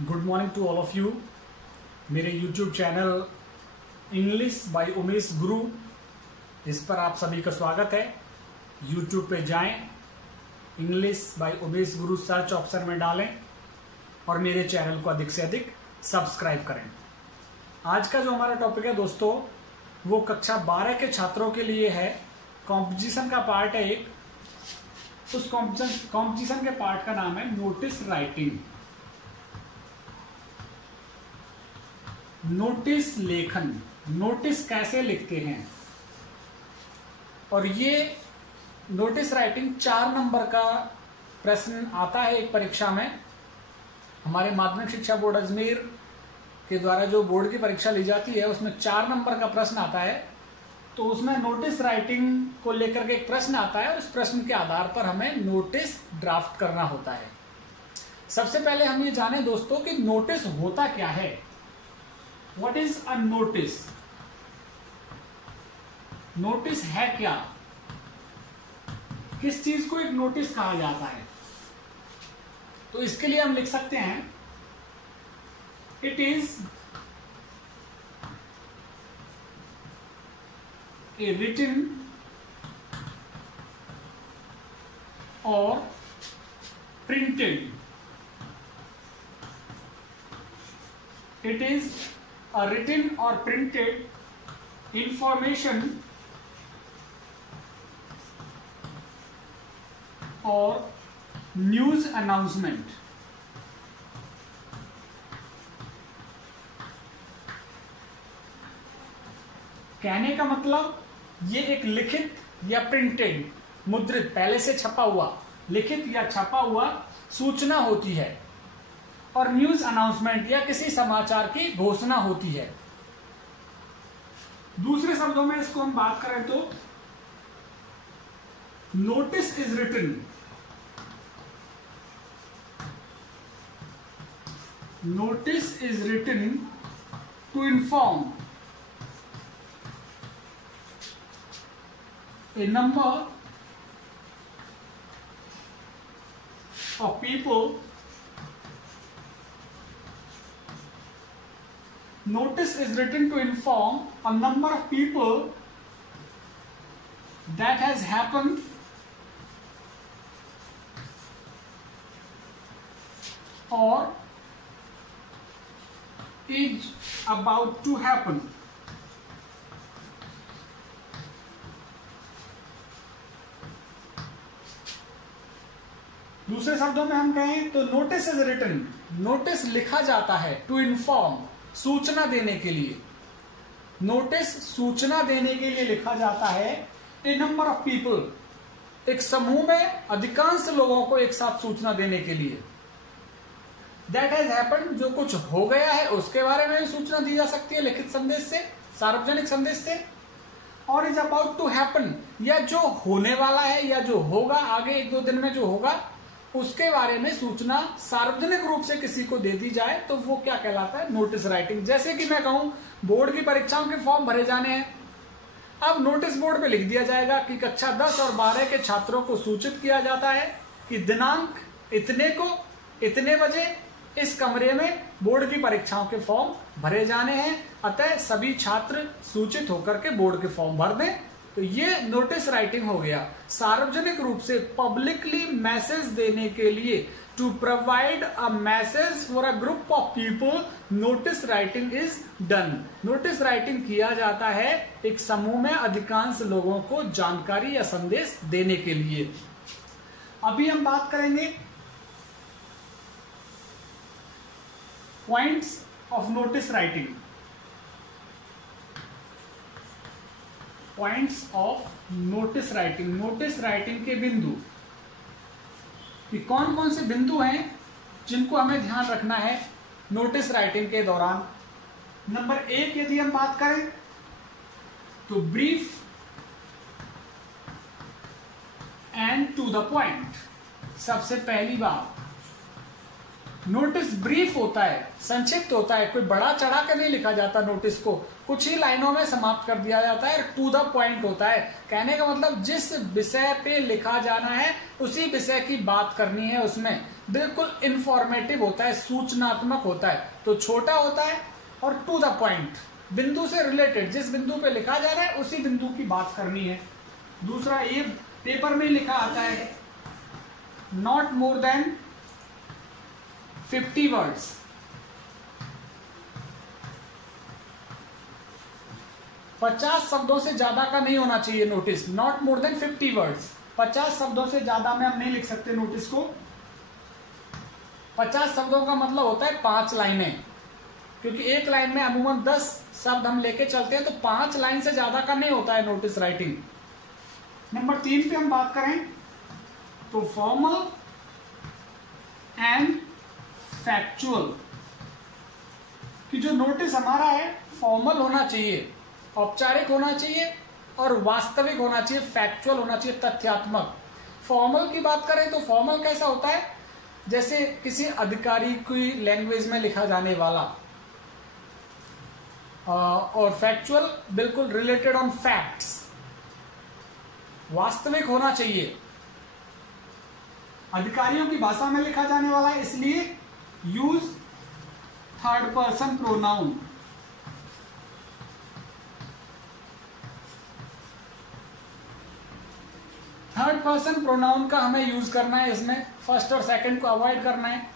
Good morning to all of you. मेरे YouTube channel English by Umesh Guru, इस पर आप सभी का स्वागत है। YouTube पे जाएं, English by Umesh Guru search option में डालें और मेरे चैनल को अधिक से अधिक सब्सक्राइब करें। आज का जो हमारा टॉपिक है दोस्तों, वो कक्षा 12 के छात्रों के लिए है। कॉम्पोजिशन का पार्ट है एक। उस कॉम्पोजिशन के पार्ट का नाम है नोटिस राइटिंग। नोटिस लेखन, नोटिस कैसे लिखते हैं। और ये नोटिस राइटिंग 4 नंबर का प्रश्न आता है एक परीक्षा में। हमारे माध्यमिक शिक्षा बोर्ड अजमेर के द्वारा जो बोर्ड की परीक्षा ली जाती है, उसमें 4 नंबर का प्रश्न आता है। तो उसमें नोटिस राइटिंग को लेकर के एक प्रश्न आता है। उस प्रश्न के आधार पर हमें नोटिस ड्राफ्ट करना होता है। सबसे पहले हम ये जाने दोस्तों कि नोटिस होता क्या है। What is a notice? Notice है क्या, किस चीज को एक नोटिस कहा जाता है। तो इसके लिए हम लिख सकते हैं इट इज ए रिटन और printed. It is a written or printed information or news announcement। कहने का मतलब ये एक लिखित या प्रिंटेड, मुद्रित, पहले से छपा हुआ, लिखित या छपा हुआ सूचना होती है और न्यूज अनाउंसमेंट या किसी समाचार की घोषणा होती है। दूसरे शब्दों में इसको हम बात करें तो notice is written, notice is written to inform a number of people। Notice is written to inform a number of people that has happened or is about to happen। दूसरे शब्दों में हम कहें तो नोटिस इज रिटन, नोटिस लिखा जाता है to inform, सूचना देने के लिए। नोटिस सूचना देने के लिए लिखा जाता है ए नंबर ऑफ पीपल, एक समूह में अधिकांश लोगों को एक साथ सूचना देने के लिए। दैट हैज हैपेंड, जो कुछ हो गया है उसके बारे में सूचना दी जा सकती है लिखित संदेश से, सार्वजनिक संदेश से। और इज अबाउट टू हैपन, या जो होने वाला है या जो होगा आगे 1-2 दिन में जो होगा उसके बारे में सूचना सार्वजनिक रूप से किसी को दे दी जाए तो वो क्या कहलाता है, नोटिस राइटिंग। जैसे कि मैं कहूं बोर्ड की परीक्षाओं के फॉर्म भरे जाने हैं, अब नोटिस बोर्ड पे लिख दिया जाएगा कि कक्षा 10 और 12 के छात्रों को सूचित किया जाता है कि दिनांक इतने को इतने बजे इस कमरे में बोर्ड की परीक्षाओं के फॉर्म भरे जाने हैं, अतः सभी छात्र सूचित होकर के बोर्ड के फॉर्म भर दें। तो ये नोटिस राइटिंग हो गया। सार्वजनिक रूप से पब्लिकली मैसेज देने के लिए, to provide a message for a group of people, notice writing is done. Notice writing किया जाता है एक समूह में अधिकांश लोगों को जानकारी या संदेश देने के लिए। अभी हम बात करेंगे points of notice writing. Points of notice writing, notice writing के बिंदु। ये कौन कौन से बिंदु हैं जिनको हमें ध्यान रखना है नोटिस राइटिंग के दौरान। नंबर 1 यदि हम बात करें तो brief and to the point. सबसे पहली बात, नोटिस ब्रीफ होता है, संक्षिप्त होता है, कोई बड़ा चढ़ा कर नहीं लिखा जाता नोटिस को, कुछ ही लाइनों में समाप्त कर दिया जाता है। टू द पॉइंट होता है, कहने का मतलब जिस विषय पे लिखा जाना है उसी विषय की बात करनी है उसमें। बिल्कुल इंफॉर्मेटिव होता है, सूचनात्मक होता है। तो छोटा होता है और टू द पॉइंट, बिंदु से रिलेटेड, जिस बिंदु पे लिखा जा रहा है उसी बिंदु की बात करनी है। दूसरा, ये पेपर में लिखा आता है नॉट मोर देन 50 वर्ड्स। पचास शब्दों से ज्यादा का नहीं होना चाहिए notice, not more than 50 words. 50 शब्दों से ज्यादा में हम नहीं लिख सकते नोटिस को। 50 शब्दों का मतलब होता है 5 लाइनें, क्योंकि एक लाइन में अमूमन 10 शब्द हम लेके चलते हैं, तो 5 लाइन से ज्यादा का नहीं होता है नोटिस राइटिंग। नंबर 3 पे हम बात करें तो फॉर्मल एंड फैक्चुअल, कि जो नोटिस हमारा है फॉर्मल होना चाहिए, औपचारिक होना चाहिए और वास्तविक होना चाहिए, फैक्चुअल होना चाहिए, तथ्यात्मक। फॉर्मल की बात करें तो फॉर्मल कैसा होता है, जैसे किसी अधिकारी की लैंग्वेज में लिखा जाने वाला, और फैक्चुअल बिल्कुल रिलेटेड ऑन फैक्ट्स, वास्तविक होना चाहिए, अधिकारियों की भाषा में लिखा जाने वाला है, इसलिए use third person pronoun. Third person pronoun का हमें यूज करना है, इसमें फर्स्ट और सेकंड को अवॉइड करना है।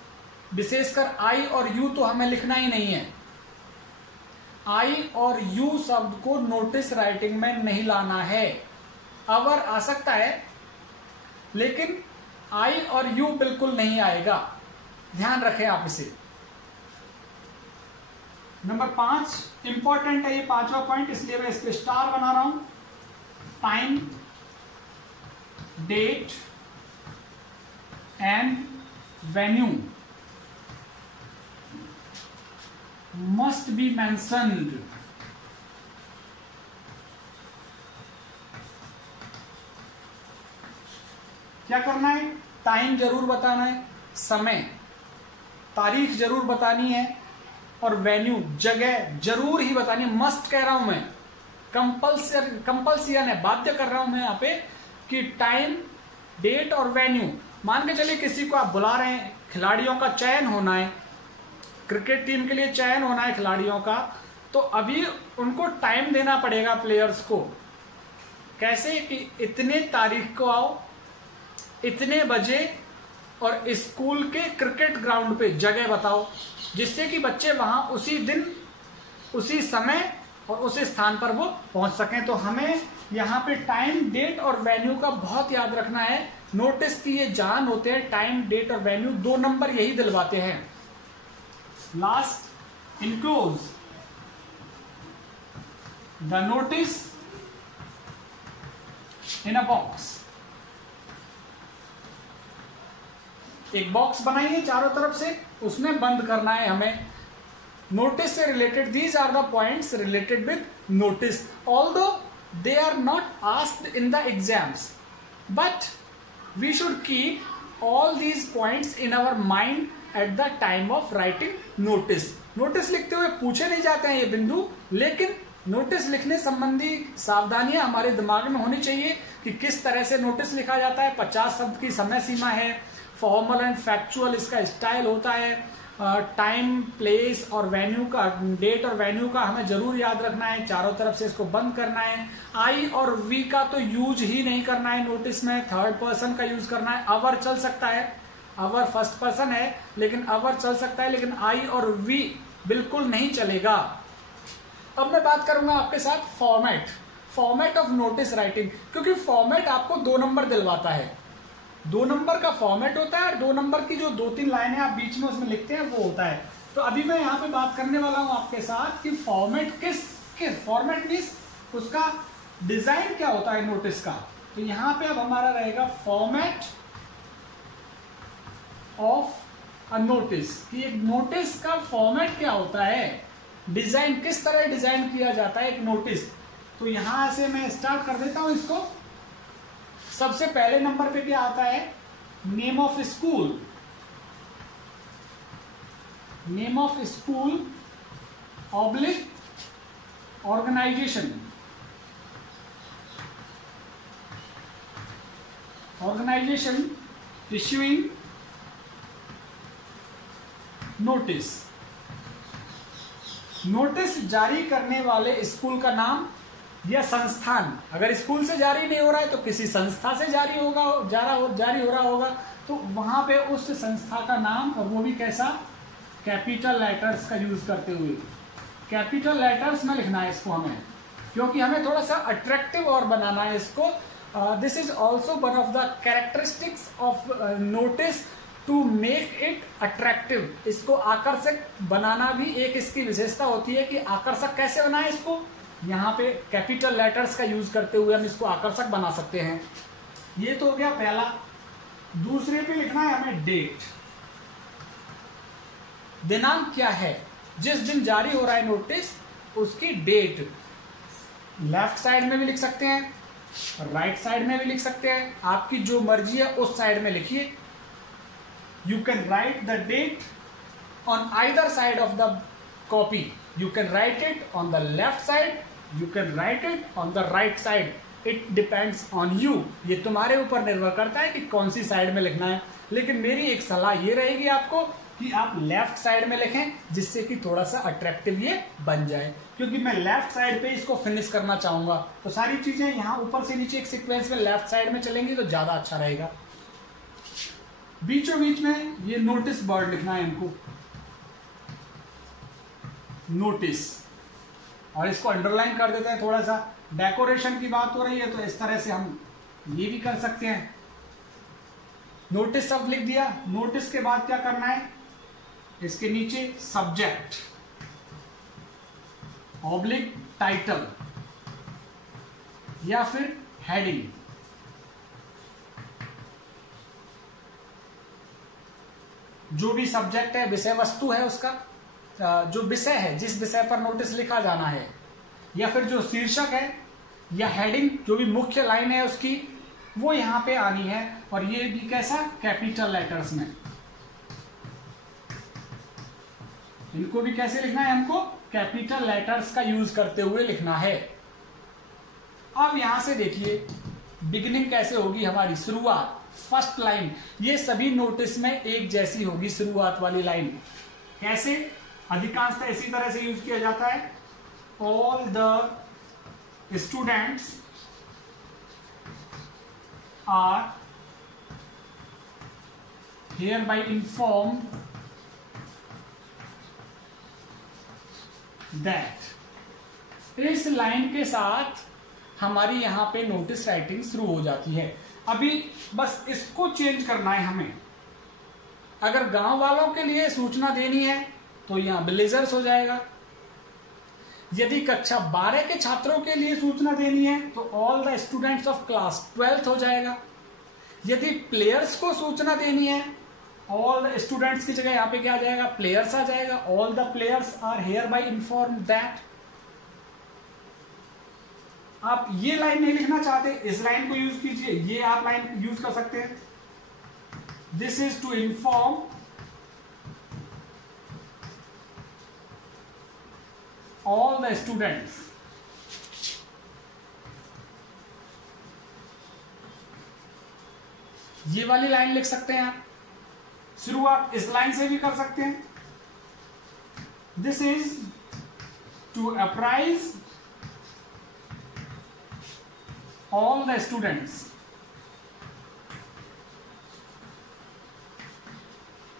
विशेषकर आई और यू तो हमें लिखना ही नहीं है। आई और यू शब्द को नोटिस राइटिंग में नहीं लाना है। अवर आ सकता है, लेकिन आई और यू बिल्कुल नहीं आएगा, ध्यान रखें आप इसे। नंबर 5 इंपॉर्टेंट है, ये 5वां पॉइंट, इसलिए मैं इस पे स्टार बना रहा हूं। Time, date and venue must be mentioned. क्या करना है, टाइम जरूर बताना है, समय तारीख जरूर बतानी है, और वेन्यू जगह जरूर ही बतानी है। मस्ट कह रहा हूं मैं, कंपल्सन है, बाध्य कर रहा हूं मैं यहां पे कि टाइम, डेट और वेन्यू। मान के चलिए किसी को आप बुला रहे हैं, खिलाड़ियों का चयन होना है, क्रिकेट टीम के लिए चयन होना है खिलाड़ियों का, तो अभी उनको टाइम देना पड़ेगा प्लेयर्स को। कैसे कि इतने तारीख को आओ, इतने बजे, और स्कूल के क्रिकेट ग्राउंड पे जगह बताओ, जिससे कि बच्चे वहां उसी दिन, उसी समय और उसी स्थान पर वो पहुंच सकें। तो हमें यहाँ पे टाइम, डेट और वेन्यू का बहुत याद रखना है। नोटिस की ये जान होते हैं, टाइम, डेट और वेन्यू, 2 नंबर यही दिलवाते हैं। Last, enclose the notice in a box. एक बॉक्स बनाइए चारों तरफ से, उसमें बंद करना है हमें। नोटिस से related, these are the points related with notice, although they are not asked in the exams, but we should keep all these points in our mind at the time of writing notice. Notice लिखते हुए पूछे नहीं जाते हैं ये बिंदु, लेकिन notice लिखने संबंधी सावधानियां हमारे दिमाग में होनी चाहिए कि किस तरह से नोटिस लिखा जाता है। 50 शब्द की समय सीमा है, फॉर्मल एंड फैक्चुअल इसका स्टाइल होता है, टाइम, प्लेस और वेन्यू का, डेट और वेन्यू का हमें जरूर याद रखना है, चारों तरफ से इसको बंद करना है। आई और वी का तो यूज ही नहीं करना है नोटिस में, थर्ड पर्सन का यूज करना है। अवर चल सकता है, अवर फर्स्ट पर्सन है, लेकिन अवर चल सकता है, लेकिन आई और वी बिल्कुल नहीं चलेगा। अब मैं बात करूंगा आपके साथ फॉर्मेट ऑफ नोटिस राइटिंग, क्योंकि फॉर्मेट आपको 2 नंबर दिलवाता है। 2 नंबर का फॉर्मेट होता है, और 2 नंबर की जो 2-3 लाइनें आप बीच में उसमें लिखते हैं वो होता है। तो अभी मैं यहाँ पे बात करने वाला हूं आपके साथ कि फॉर्मेट फॉर्मेट मींस उसका डिजाइन क्या होता है नोटिस का। तो यहाँ पे अब हमारा रहेगा फॉर्मेट ऑफ अ नोटिस, कि एक नोटिस का फॉर्मेट क्या होता है, डिजाइन किस तरह डिजाइन किया जाता है एक नोटिस। तो यहां से मैं स्टार्ट कर देता हूं इसको। सबसे पहले नंबर पे क्या आता है, name of school, name of school oblique organisation, organisation issuing notice, नोटिस जारी करने वाले स्कूल का नाम या संस्थान। अगर स्कूल से जारी नहीं हो रहा है तो किसी संस्था से जारी हो रहा होगा, तो वहां पे उस संस्था का नाम, और वो भी कैसा, कैपिटल लेटर्स का यूज करते हुए। कैपिटल लेटर्स में लिखना है इसको हमें, क्योंकि हमें थोड़ा सा अट्रैक्टिव और बनाना है इसको। This is also one of the characteristics of notice to make it attractive. इसको आकर्षक बनाना भी एक इसकी विशेषता होती है कि आकर्षक कैसे बनाए इसको, यहाँ पे कैपिटल लेटर्स का यूज करते हुए हम इसको आकर्षक बना सकते हैं। ये तो हो गया पहला। दूसरे पे लिखना है हमें डेट, दिनांक क्या है, जिस दिन जारी हो रहा है नोटिस उसकी डेट। लेफ्ट साइड में भी लिख सकते हैं, राइट साइड में भी लिख सकते हैं, आपकी जो मर्जी है उस साइड में लिखिए। You can write the date on either side of the copy, you can write it on the left side, you can write it on the right side, it depends on you. ये तुम्हारे ऊपर निर्भर करता है कि कौन सी side में लिखना है। लेकिन मेरी एक सलाह ये रहेगी आपको कि आप लेफ्ट साइड में लिखें, जिससे कि थोड़ा सा अट्रैक्टिव ये बन जाए, क्योंकि मैं लेफ्ट साइड पे इसको फिनिश करना चाहूंगा। तो सारी चीजें यहाँ ऊपर से नीचे एक सीक्वेंस में लेफ्ट साइड में चलेंगी तो ज्यादा अच्छा रहेगा। बीचों बीच में ये नोटिस वर्ड लिखना है इनको, नोटिस, और इसको अंडरलाइन कर देते हैं थोड़ा सा। डेकोरेशन की बात हो रही है तो इस तरह से हम ये भी कर सकते हैं। नोटिस शब्द लिख दिया। नोटिस के बाद क्या करना है, इसके नीचे सब्जेक्ट ऑब्लिक टाइटल या फिर हेडिंग, जो भी सब्जेक्ट है, विषय वस्तु है उसका, जो विषय है, जिस विषय पर नोटिस लिखा जाना है, या फिर जो शीर्षक है या हेडिंग, जो भी मुख्य लाइन है उसकी, वो यहां पे आनी है। और ये भी कैसा, कैपिटल लेटर्स में। इनको भी कैसे लिखना है, हमको कैपिटल लेटर्स का यूज करते हुए लिखना है। अब यहां से देखिए बिगिनिंग कैसे होगी हमारी, शुरुआत, फर्स्ट लाइन। ये सभी नोटिस में एक जैसी होगी, शुरुआत वाली लाइन। कैसे, अधिकांशतः इसी तरह से यूज किया जाता है। All the students are hereby informed that। इस लाइन के साथ हमारी यहां पे नोटिस राइटिंग शुरू हो जाती है। अभी बस इसको चेंज करना है हमें। अगर गांव वालों के लिए सूचना देनी है तो यहां विलेजर्स हो जाएगा। यदि कक्षा 12 के छात्रों के लिए सूचना देनी है तो all the students of class 12th हो जाएगा। यदि प्लेयर्स को सूचना देनी है, ऑल द स्टूडेंट्स की जगह यहां पे क्या आ जाएगा, प्लेयर्स आ जाएगा। All the players are hereby inform that. आप ये लाइन नहीं लिखना चाहते, इस लाइन को यूज कीजिए, ये आप लाइन यूज कर सकते हैं। This is to inform all the students। ये वाली लाइन लिख सकते हैं आप। शुरुआत इस लाइन से भी कर सकते हैं। This is to apprise all the students.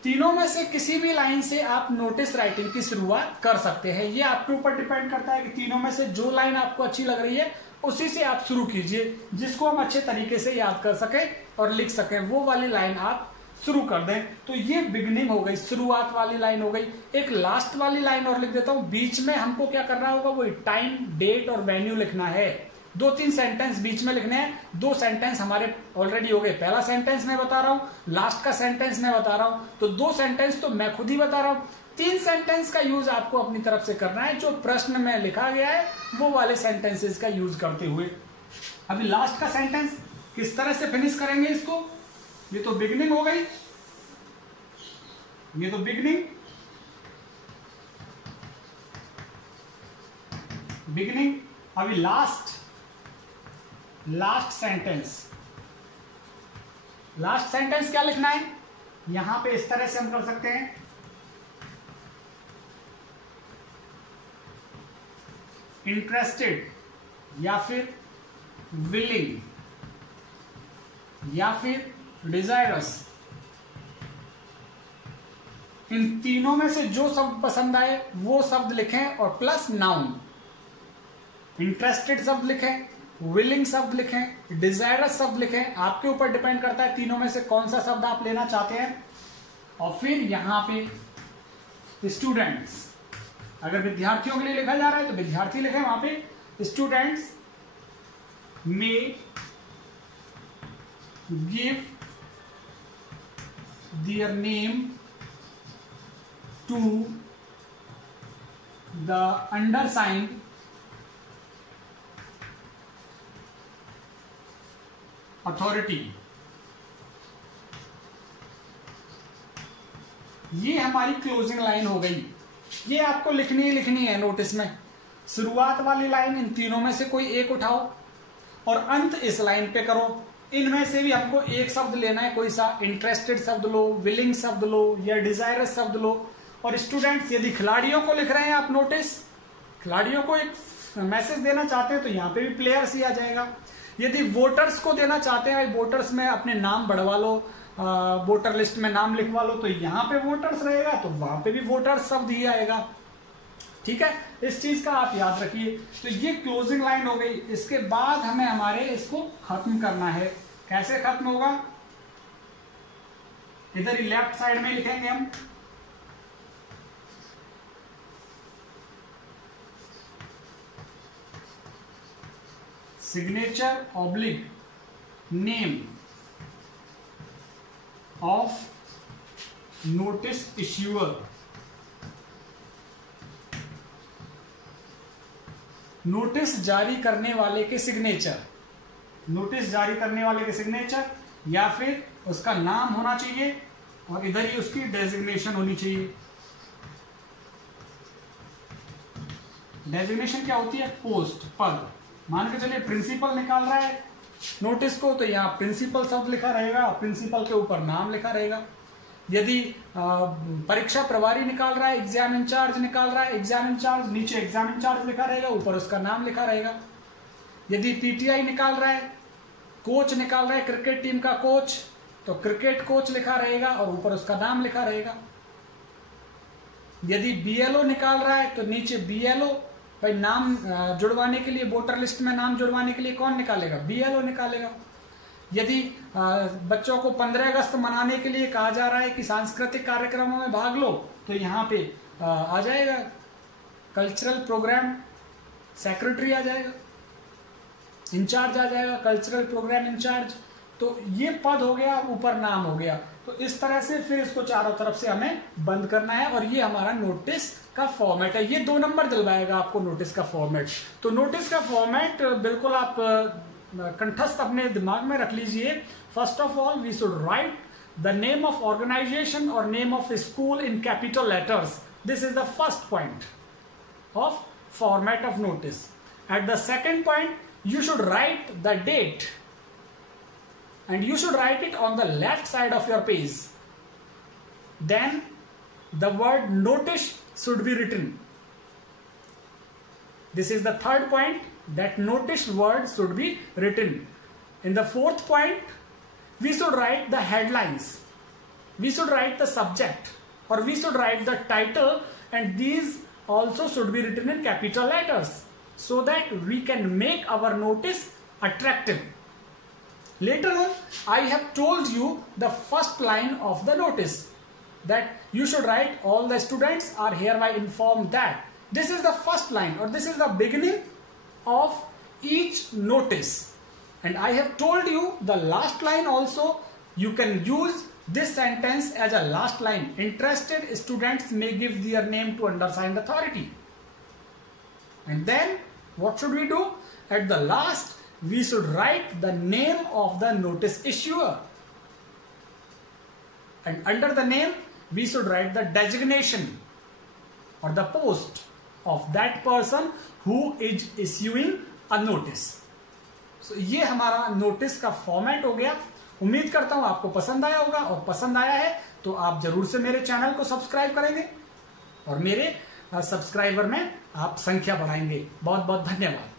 तीनों में से किसी भी लाइन से आप नोटिस राइटिंग की शुरुआत कर सकते हैं। ये आपके ऊपर डिपेंड करता है कि तीनों में से जो लाइन आपको अच्छी लग रही है उसी से आप शुरू कीजिए, जिसको हम अच्छे तरीके से याद कर सके और लिख सके, वो वाली लाइन आप शुरू कर दें। तो ये बिगिनिंग हो गई, शुरुआत वाली लाइन हो गई। एक लास्ट वाली लाइन और लिख देता हूं। बीच में हमको क्या करना होगा, वो टाइम, डेट और वेन्यू लिखना है। 2-3 सेंटेंस बीच में लिखने हैं। 2 सेंटेंस हमारे ऑलरेडी हो गए। पहला सेंटेंस मैं बता रहा हूं, लास्ट का सेंटेंस मैं बता रहा हूं, तो 2 सेंटेंस तो मैं खुद ही बता रहा हूं। 3 सेंटेंस का यूज आपको अपनी तरफ से करना है, जो प्रश्न में लिखा गया है वो वाले सेंटेंसेस का यूज करते हुए। अभी लास्ट का सेंटेंस किस तरह से फिनिश करेंगे इसको, ये तो बिगिनिंग हो गई, ये तो बिगिनिंग, बिगिनिंग। अभी लास्ट सेंटेंस, लास्ट सेंटेंस क्या लिखना है, यहां पे इस तरह से हम कर सकते हैं। इंटरेस्टेड या फिर विलिंग या फिर डिजायरस, इन तीनों में से जो शब्द पसंद आए वो शब्द लिखें और प्लस नाउन। इंटरेस्टेड शब्द लिखें, विलिंग शब्द लिखें, डिजायरस शब्द लिखें, आपके ऊपर डिपेंड करता है तीनों में से कौन सा शब्द आप लेना चाहते हैं। और फिर यहां पे स्टूडेंट्स, अगर विद्यार्थियों के लिए लिखा जा रहा है तो विद्यार्थी लिखें, वहां पे students may give their name to the undersigned authority. ये हमारी क्लोजिंग लाइन हो गई। ये आपको लिखनी ही लिखनी है नोटिस में। शुरुआत वाली लाइन इन तीनों में से कोई एक उठाओ और अंत इस लाइन पे करो। इनमें से भी हमको एक शब्द लेना है, कोई सा इंटरेस्टेड शब्द लो, विलिंग शब्द लो या डिजायरस शब्द लो। और स्टूडेंट्स, यदि खिलाड़ियों को लिख रहे हैं आप नोटिस, खिलाड़ियों को एक मैसेज देना चाहते हैं तो यहां पे भी प्लेयर्स ही आ जाएगा। यदि वोटर्स को देना चाहते हैं, वोटर्स में अपने नाम बढ़वा लो, वोटर लिस्ट में नाम लिखवा लो, तो यहां पे वोटर्स रहेगा तो वहां पे भी वोटर्स शब्द ही आएगा। ठीक है, इस चीज का आप याद रखिए। तो ये क्लोजिंग लाइन हो गई। इसके बाद हमें हमारे इसको खत्म करना है। कैसे खत्म होगा? इधर ही लेफ्ट साइड में लिखेंगे हम signature oblique name of notice issuer. Notice जारी करने वाले के सिग्नेचर, नोटिस जारी करने वाले के सिग्नेचर या फिर उसका नाम होना चाहिए और इधर ही उसकी डेजिग्नेशन होनी चाहिए। डेजिग्नेशन क्या होती है? पोस्ट, पद। मान के चलिए प्रिंसिपल निकाल रहा है नोटिस को, तो यहाँ प्रिंसिपल शब्द लिखा रहेगा, प्रिंसिपल के ऊपर नाम लिखा रहेगा। यदि परीक्षा प्रभारी निकाल रहा है, एग्जाम इंचार्ज निकाल रहा है, एग्जाम इंचार्ज, नीचे एग्जाम इंचार्ज लिखा रहेगा, ऊपर उसका नाम लिखा रहेगा। यदि पीटीआई निकाल रहा है, कोच निकाल रहा है क्रिकेट टीम का कोच, तो क्रिकेट कोच लिखा रहेगा और ऊपर उसका नाम लिखा रहेगा। यदि बीएलओ निकाल रहा है तो नीचे बीएलओ, भाई नाम जुड़वाने के लिए, वोटर लिस्ट में नाम जुड़वाने के लिए कौन निकालेगा? बीएलओ निकालेगा। यदि बच्चों को 15 अगस्त मनाने के लिए कहा जा रहा है कि सांस्कृतिक कार्यक्रमों में भाग लो, तो यहाँ पे आ जाएगा कल्चरल प्रोग्राम सेक्रेटरी आ जाएगा, इंचार्ज आ जाएगा, कल्चरल प्रोग्राम इंचार्ज। तो ये पद हो गया, ऊपर नाम हो गया। तो इस तरह से फिर इसको चारों तरफ से हमें बंद करना है और ये हमारा नोटिस का फॉर्मेट है। ये 2 नंबर दिलवाएगा आपको नोटिस का फॉर्मेट। तो नोटिस का फॉर्मेट बिल्कुल आप कंठस्थ अपने दिमाग में रख लीजिए। First of all we should write the name of organisation और name of school in capital letters. This is the first point of format of notice. At the second point you should write the date and you should write it on the left side of your page. Then the word notice should be written. This is the third point, that notice word should be written. In the fourth point, we should write the headlines, we should write the subject, or we should write the title, and these also should be written in capital letters, so that we can make our notice attractive. Later on, I have told you the first line of the notice, that you should write all the students are hereby informed that. This is the first line, or this is the beginning of each notice. And I have told you the last line also, you can use this sentence as a last line. Interested students may give their name to undersigned authority. And then what should we do? At the last, we should write the name of the notice issuer. And under the name, we should write the designation or the post of that person who is issuing a notice. So ये हमारा notice का format हो गया। उम्मीद करता हूं आपको पसंद आया होगा, और पसंद आया है तो आप जरूर से मेरे चैनल को सब्सक्राइब करेंगे और मेरे सब्सक्राइबर में आप संख्या बढ़ाएंगे। बहुत बहुत धन्यवाद।